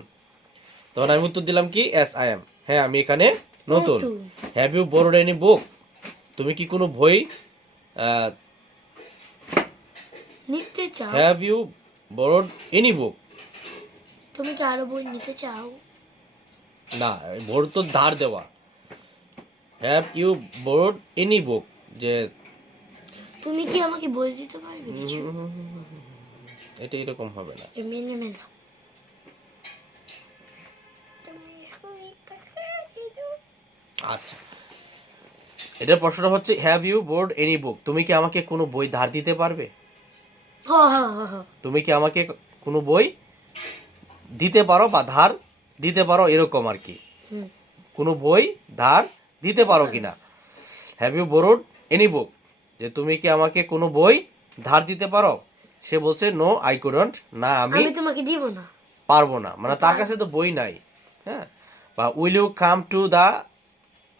তখন আমি উত্তর দিলাম কি এস আই এম, হ্যাঁ আমি এখানে নতুন। Have you borrowed any book, তুমি কি কোনো বই নিতে চাও? Have you borrowed any book, তুমি কি আরো বই নিতে চাও? না বোর্ড তো ধার দেওয়া। Have you borrowed any book, যে তুমি কি আমাকে বই দিতে পারবে কিছু? এটা এরকম হবে না। মেনে মেলা আচ্ছা, এটার প্রশ্নটা হচ্ছে have you borrowed any book, তুমি কি আমাকে কোনো বই ধার দিতে পারবে? তুমি কি আমাকে কোনো বই দিতে পারো বা ধার দিতে পারো, এরকম আর কি। কোনো বই ধার দিতে পারো কিনা। Have you borrowed any book, যে তুমি কি আমাকে কোনো বই ধার দিতে পারো। সে বলছে নো আই কুডন্ট, না আমি আমি তোমাকে দিব না। পারবো না, মানে তার কাছে তো বই নাই। হ্যাঁ, বা will you come to the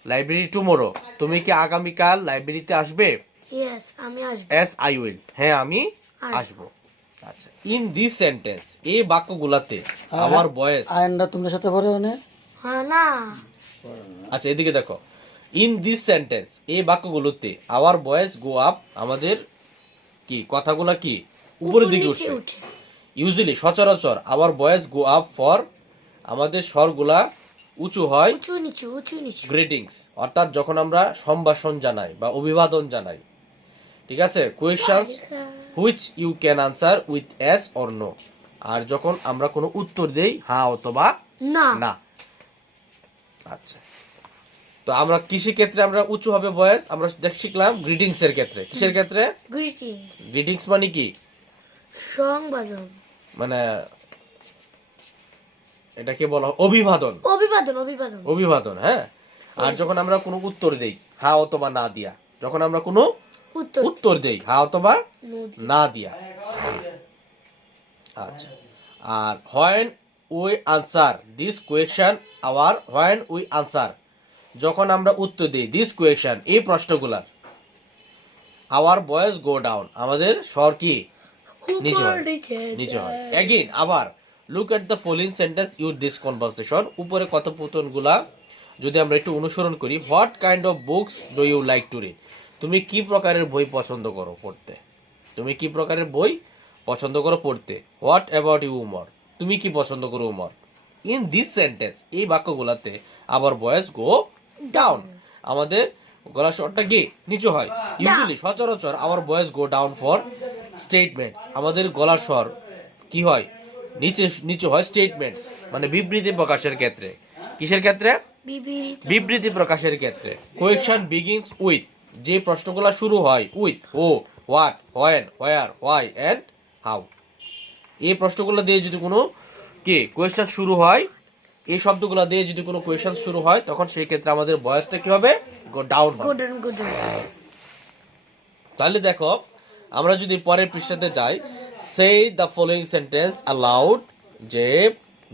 library tomorrow, তুমি কি আগামীকাল লাইব্রেরিতে আসবে। ইয়েস, আমি আসবো। এস আই উইল, হ্যাঁ আমি আসবো। আচ্ছা, ইন দিস সেন্টেন্স, এই বাক্যগুলাতে আমার বয়েস, আয়নটা তোমার সাথে পড়ে মানে হ্যাঁ না, আচ্ছা এদিকে দেখো, ইন দিস সেন্টেন্স, এই বাক্যগুলোতে আওয়ার ভয়েস গো আপ, আমাদের কি কথাগুলা কি উপরের দিকে নিচে উঠছে। উঠে। ইউজুয়ালি সচরাচর hour voice go up for, আমাদের স্বরগুলা উঁচু হয় উঁচু নিচু উঁচু নিচু। গ্রিটিংস, অর্থাৎ যখন আমরা সম্ভাষণ জানাই বা অভিবাদন জানাই। ঠিক আছে, questions which you can answer with yes or no, আর যখন আমরা কোনো উত্তর দেই হ্যাঁ অথবা না, না। আচ্ছা, তো আমরা কৃষি ক্ষেত্রে আমরা উঁচু হবে ভয়েস, আমরা শিখলাম গ্রিটিংস এর ক্ষেত্রে। কিসের ক্ষেত্রে? গ্রিটিংস, গ্রিটিংস মানে কি, সংবাদন, মানে এটাকে বলা হয় অভিবাদন। অভিবাদন, অভিবাদন, অভিবাদন, হ্যাঁ। আর যখন আমরা কোনো উত্তর দেই হ্যাঁ অথবা না দিয়া, যখন আমরা কোনো উত্তর, উত্তর দেই হ্যাঁ অথবা নদী। না দিয়া। আচ্ছা, আর when we answer this question, our when we answer, যখন আমরা উত্তর দিই দিস কোয়েশ্চন, এই প্রশ্নগুলার, আওয়ার ভয়েস গো ডাউন, আমাদের স্বর কি নিচু হয়, নিচু হয়। এগেইন আবার look at the following sentence your this conversation, উপরে কথোপকথনগুলা যদি আমরা একটু অনুসরণ করি। What kind of books do you like to read, তুমি কি প্রকারের বই পছন্দ করো পড়তে, তুমি কি প্রকারের বই পছন্দ করো পড়তে। হোয়াট অ্যাবাউট ইউ উমর, তুমি কি পছন্দ করো উমর। ইন দিস সেন্টেন্স, এই বাক্যগুলাতে আবার ভয়েস গো ডাউন, আমাদের গলার স্বরটা কি নিচু হয়। ইউজুয়ালি সচরাচর hour voice go down for statements, আমাদের গলার স্বর কি হয় নিচু হয় স্টেটমেন্টস, মানে বিবৃতি প্রকাশের ক্ষেত্রে। কিসের ক্ষেত্রে? বিবৃতি প্রকাশের ক্ষেত্রে। কোয়েশ্চন বিগিনস উইথ, যে প্রশ্নগুলো শুরু হয় উইথ ও, what, when, where, why and how, এই প্রশ্নগুলো দিয়ে যদি কোনো কি কোয়েশ্চন শুরু হয়, এই শব্দগুলো দিয়ে যদি কোনো কোয়েশ্চন শুরু হয়, তখন সেই ক্ষেত্রে আমাদের ভয়েসটা কি হবে গো ডাউন হবে। তাহলে দেখো, আমরা যদি পরের পৃষ্ঠাতে যাই, say the following sentence aloud, যে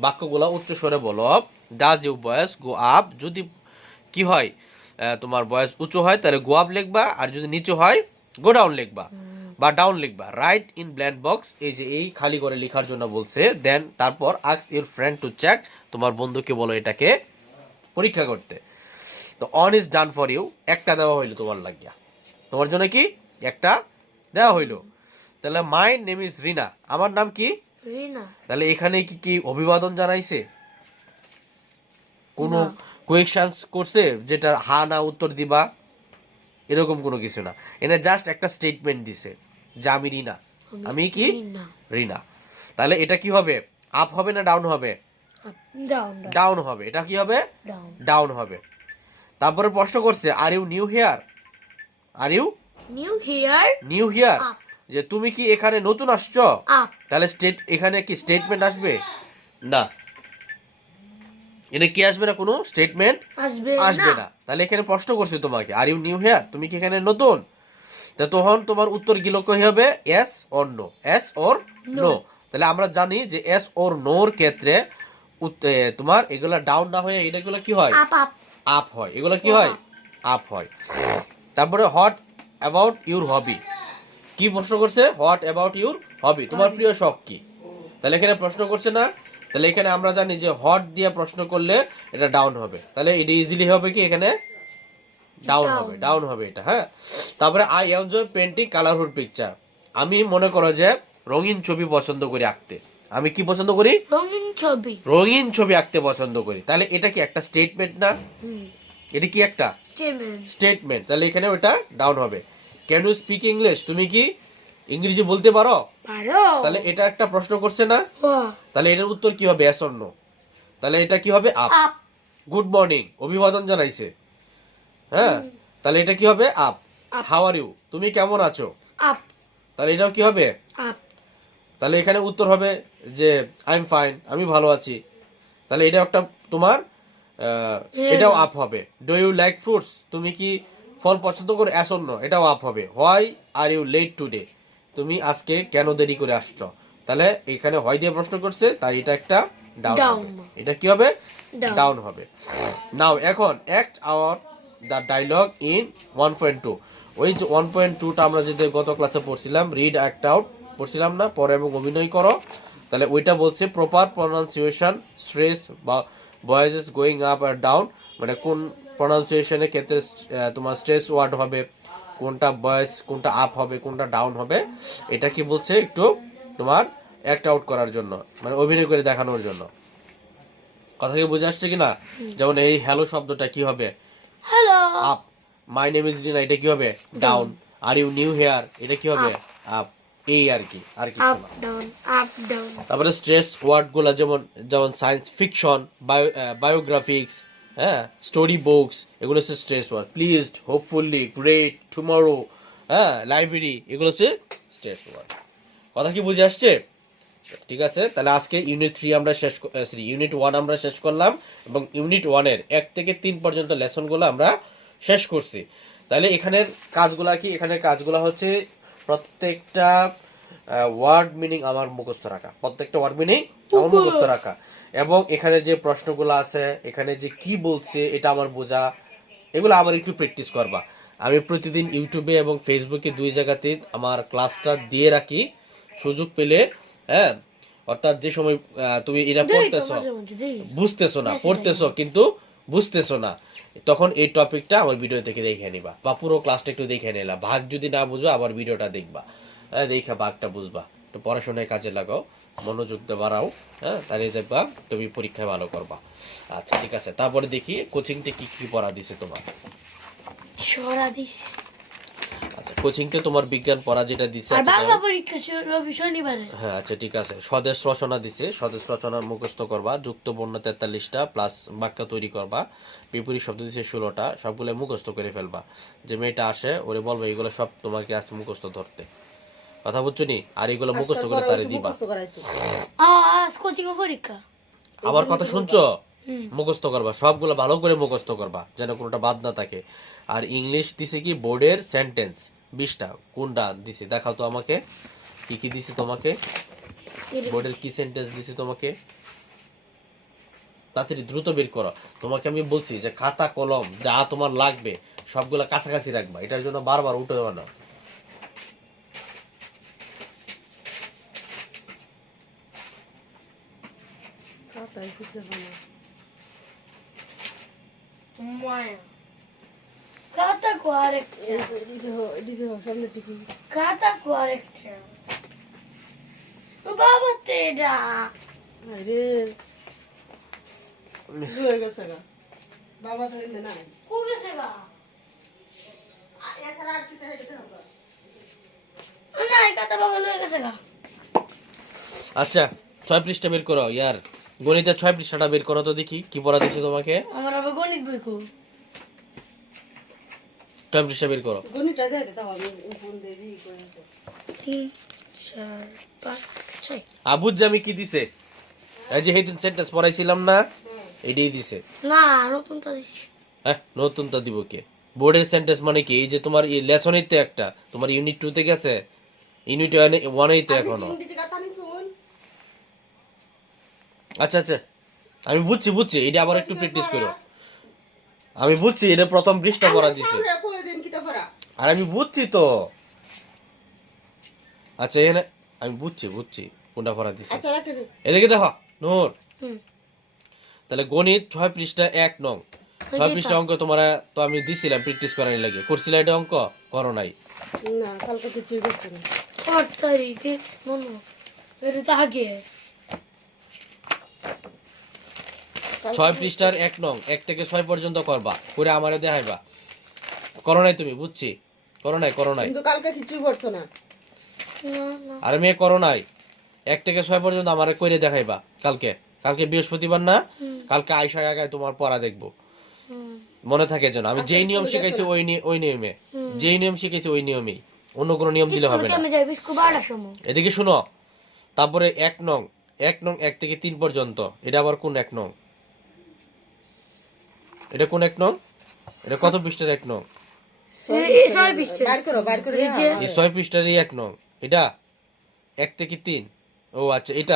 বাক্যগুলো উচ্চ স্বরে বলো। Does you voice go up, যদি কি হয় তোমার ভয়েস উঁচু হয় তাহলে গো আপ লিখবা, আর যদি নিচু হয় গো ডাউন লিখবা বা ডাউন লিখবা। রাইট ইন ব্ল্যাঙ্ক বক্স, এই যে এই খালি করে লেখার জন্য বলছে। দেন তারপর ask your friend to check, তোমার বন্ধুকে বলো এটাকে পরীক্ষা করতে। তো one is done for you, একটা দেওয়া হইলো তোমার লাগিয়া, তোমার জন্য কি একটা দেওয়া হইলো। তাহলে মাই নেম ইজ রিনা, আমার নাম কি রিনা। তাহলে এখানে কি কি অভিবাদন জানাইছে, কোন কোয়েশ্চন করছে যেটা হা না উত্তর দিবা, এরকম কোনো কিছু না। এনে জাস্ট একটা স্টেটমেন্ট দিছে যে আমি রিনা, আমি কি রিনা। তাহলে এটা কি হবে, আপ হবে না ডাউন হবে? ডাউন হবে। এটা কি হবে, ডাউন হবে। তারপরে প্রশ্ন করছে are you new here, are you new here, যে তুমি কি এখানে নতুন আসছো। তাহলে এখানে কি স্টেটমেন্ট আসবে না, এটা কি আসবে না, কোনো স্টেটমেন্ট আসবে না। তাহলে এখানে প্রশ্ন করছে তোমাকে আর ইউ নিউ হিয়ার, তুমি কি এখানে নতুন। তা তখন তোমার উত্তর কি লক্ষ্য হবে, yes or no, yes or no. তাহলে আমরা জানি যে এস অর নোর ক্ষেত্রে তোমার এগুলা ডাউন না হয়ে এগুলো কি হয়, আপ হয়। এগুলো কি হয়, আপ হয়। তারপরে হোয়াট অ্যাবাউট ইউর হবি, কি প্রশ্ন করছে, হোয়াট অ্যাবাউট ইউর হবি, তোমার প্রিয় শখ কি। তাহলে এখানে প্রশ্ন করছে না, তাহলে এখানে আমরা জানি যে হট দিয়ে প্রশ্ন করলে এটা ডাউন হবে। তাহলে এটা ইজিলি হবে কি এখানে ডাউন হবে, ডাউন হবে এটা। হ্যাঁ, তারপরে I enjoy painting colourful picture, আমি মনে করো যে রঙিন ছবি পছন্দ করি আঁকতে। আমি কি পছন্দ করি, রঙিন ছবি আঁকতে পছন্দ করি। তাহলে এটা কি একটা স্টেটমেন্ট না, এটা কি একটা স্টেটমেন্ট। তাহলে এখানে ওটা ডাউন হবে। ক্যান ইউ স্পিক ইংলিশ, তুমি কি ইংরেজি বলতে পারো। তাহলে এটা একটা প্রশ্ন করছে না, তাহলে এটার উত্তর কি হবে, এস অর নো। তাহলে এটা কি হবে, আপ। গুড মর্নিং, অভিবাদন জানাইছে। হ্যাঁ, তাহলে এটা কি হবে, আপ। হাউ আর ইউ, তুমি কেমন আছো, আপ। তাহলে এটাও কি হবে, আপ। তাহলে এখানে উত্তর হবে যে আই এম ফাইন, আমি ভালো আছি। তাহলে এটা একটা তোমার এটাও আপ হবে। ডু ইউ লাইক ফ্রুটস, তুমি কি ফল পছন্দ করো, অ্যাস অর নো, এটাও আপ হবে। Why are you late today, তুমি আজকে কেন দেরি করে আসছো। তাহলে এখানে হয় দিয়ে প্রশ্ন করছে, তাই এটা একটা ডাউন Down. হবে। এটা কি হবে? Down. ডাউন হবে। নাও এখন act out the dialogue in 1.2। ওই যে 1.2টা আমরা যদি গত ক্লাসে পড়ছিলাম, রিড অ্যাক্ট আউট পড়ছিলাম না, পড়ো এবং অভিনয় করো। তাহলে ওইটা বলছে প্রপার প্রনাউন্সিয়েশন, স্ট্রেস বা ভয়েসেস গোয়িং আপ আর ডাউন, মানে কোন প্রনাউন্সিয়েশনের ক্ষেত্রে তোমার স্ট্রেস ওয়ার্ড হবে, কোনটা ভয়েস, কোনটা আপ হবে, কোনটা ডাউন হবে, এটা কি বলছে একটু তোমার অ্যাক্ট আউট করার জন্য, মানে অভিনয় করে দেখানোর জন্য। কথা কি বুঝে আসছে কিনা? যেমন এই হ্যালো শব্দটা কি হবে? Hello. Up. My name is Rina, এটা কি হবে? Down. Are you new here, এটা কি হবে? আপ। এই আর কি, আর কিছু আপ না। Down, up down. তারপরে স্ট্রেস ওয়ার্ড গুলা যেমন যেমন সায়েন্স ফিকশন, বায়োগ্রাফিক্স, হ্যাঁ, স্টোরি বুকস, এগুলো হচ্ছে stress word. Pleased, hopefully, great, tomorrow, হ্যাঁ, লাইব্রেরি, এগুলো হচ্ছে স্ট্রেস ওয়ার্ড। কথা কি বুঝে আসছে? ঠিক আছে, তাহলে আজকে ইউনিট 3 আমরা ইউনিট 1 আমরা শেষ করলাম, এবং ইউনিট 1 এর 1 থেকে 3 পর্যন্ত লেসনগুলো আমরা শেষ করছি। তাহলে এখানের কাজগুলা কি? এখানের কাজগুলো হচ্ছে প্রত্যেকটা ওয়ার্ড মিনিং আমার মুখস্থ রাখা, প্রত্যেকটা ওয়ার্ড মিনিং আমার মুখস্থ রাখা, এবং এখানে যে প্রশ্নগুলো আছে, এখানে যে কি বলছে এটা আমার বোঝা, এগুলো আবার একটু প্র্যাকটিস করবা। আমি প্রতিদিন ইউটিউবে এবং ফেসবুকে 2 জায়গাতে আমার ক্লাসটা দিয়ে রাখি, সুযোগ পেলে, হ্যাঁ, অর্থাৎ যে সময় তুমি এটা পড়তেছো, বুঝতেছো না, পড়তেছো কিন্তু বুঝতেছো না, তখন এই টপিকটা আমার ভিডিও থেকে দেখে নিবা, বা পুরো ক্লাসটা একটু দেখে নিলা। ভাগ যদি না বুঝো আবার ভিডিওটা দেখবা, হ্যাঁ, দেখে ভাগটা বুঝবা, একটু পড়াশোনায় কাজে লাগাও, মনোযোগ দিয়ে বাড়াও, হ্যাঁ, তাহলে দেখবা তুমি পরীক্ষায় ভালো করবা। আচ্ছা ঠিক আছে, তারপরে দেখি কোচিংতে কি কি পড়া দিছে তোমার। ছড়া দিস। আচ্ছা, কোচিংতে তোমার বিজ্ঞান পড়া যেটা দিছে, আর আচ্ছা, বাংলা পরীক্ষা ছিল শনিবারে। হ্যাঁ, আচ্ছা ঠিক আছে। স্বদেশ রচনা দিছে, স্বদেশ রচনা মুখস্থ করবা, যুক্ত বর্ণ 43টা প্লাস বাক্য তৈরি করবা, বিপরীত শব্দ দিছে 16টা, সবগুলো মুখস্থ করে ফেলবা। যে মেয়েটা আসে ওরে বলবো এগুলো সব তোমাকে আজ মুখস্থ ধরতে, কথা বুঝছো নি? আর এগুলো মুখস্থ করে তারে দিবা। আজ কোচিং পরীক্ষা। আমার কথা শুনছো? হুম। মুখস্থ করবা, সবগুলো ভালো করে মুখস্থ করবা, যেন কোনোটা বাদ না থাকে। আর ইংলিশ দিছে কি বোর্ডের সেন্টেন্স 20টা, কোনটা দিছে দেখাও তো আমাকে, কি কি দিছে তোমাকে, বোর্ডের কি সেন্টেন্স দিছে তোমাকে, তাড়াতাড়ি দ্রুত বের করো। তোমাকে আমি বলছি যে খাতা কলম যা তোমার লাগবে সবগুলা কাছাকাছি রাখবা, এটার জন্য বারবার উঠে না। খাতা কোয়ারেক্ট, খাতা কোয়ারেক্ট। বাবা তেডা বাবা তো এনে নাই কো গেছে গা? এছাড়া আর কি চাইতে হবে? না, এই খাতা বাবা লয়ে গেছে গা। আচ্ছা 6 পৃষ্ঠা বের করো, ইয়ার গণিতের 6 পৃষ্ঠাটা বের করো তো দেখি কি পড়া দিছে তোমাকে। আমার আবার গণিত বই কো। 6 পৃষ্ঠা বের করো। গণিতটা দিয়ে দাও, আমি ফোন দিয়ে দিই করে। 3 4 5 6। আবুজ জামি কি দিছে? এই যে হেদিন সেন্টেন্স পড়াইছিলাম না, এটাই দিছে। না, নতুন তো দিছি। হ্যাঁ, নতুনটা দিব কে? বোর্ডের সেন্টেন্স মানে কি? এই যে তোমার এই লেসনই তো একটা, তোমার ইউনিট 2 তে গেছে, ইউনিট 1 এই তো এখনো। আচ্ছা আচ্ছা, আমি বুঝছি বুঝছি, এটা আবার একটু প্র্যাকটিস করো। আমি বুঝছি এটা প্রথম পৃষ্ঠা পড়া দিছে, আর আমি বুঝছি তো। আচ্ছা এখানে আমি বুঝছি বুঝছি কোনটা পড়া দিছে। এদিকে দেখো নূর, হুম। তাহলে গণিত 6 পৃষ্ঠা 1 নং, 6 পৃষ্ঠা অঙ্ক তোমার তো আমি দিছিলাম প্র্যাকটিস করার লাগে, করছিলা এটা অঙ্ক? করো নাই? না, কালকে কিছুই করছি না। 8 তারিখে মনো এটা তো আগে 6 পৃষ্ঠার 1 নং 1 থেকে 6 পর্যন্ত করবা, করে আমারে দেখাইবা। করো নাই তুমি? বুঝছি, করো নাই, করো নাই, কিন্তু কালকে কিছুই করছো না। না না আর মেয়ে করো নাই। 1 থেকে 6 পর্যন্ত আমারে কইরে দেখাইবা কালকে। কালকে বৃহস্পতিবার না? কালকে আইসার আগে তোমার পড়া দেখবো, হুম মনে থাকে যেন। আমি যেই নিয়ম শিখাইছি ওই নিয়মে, যেই নিয়ম শিখাইছি ওই নিয়মেই, অন্য কোনো নিয়ম দিলে হবে না। আমি যাই বিস্কুট 12টার সময়। এদিকে শুনো, তারপরে 1 নং 1 থেকে 3 পর্যন্ত, এটা আবার কোন 1 নং? এটা কোন 1 নং? এটা কত পৃষ্ঠার 1 নং? এই 6 পৃষ্ঠা এই যে এই 6 পৃষ্ঠারই 1 নং। এটা 1 থেকে 3। ও আচ্ছা, এটা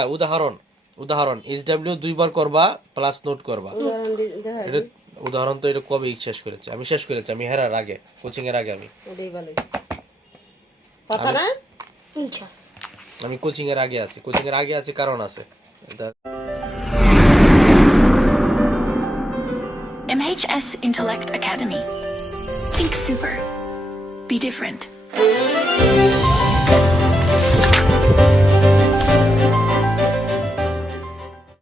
উদাহরণ SW 2 বার করবা প্লাস নোট করবা। এটা উদাহরণ তো এটা কবে শেষ করেছে? আমি শেষ করেছি, আমি হেরার আগে, কোচিং এর আগে। আমি কোচিং এর আগে আছি, কারণ আছে। MHS Intellect Academy. Think super. Be different.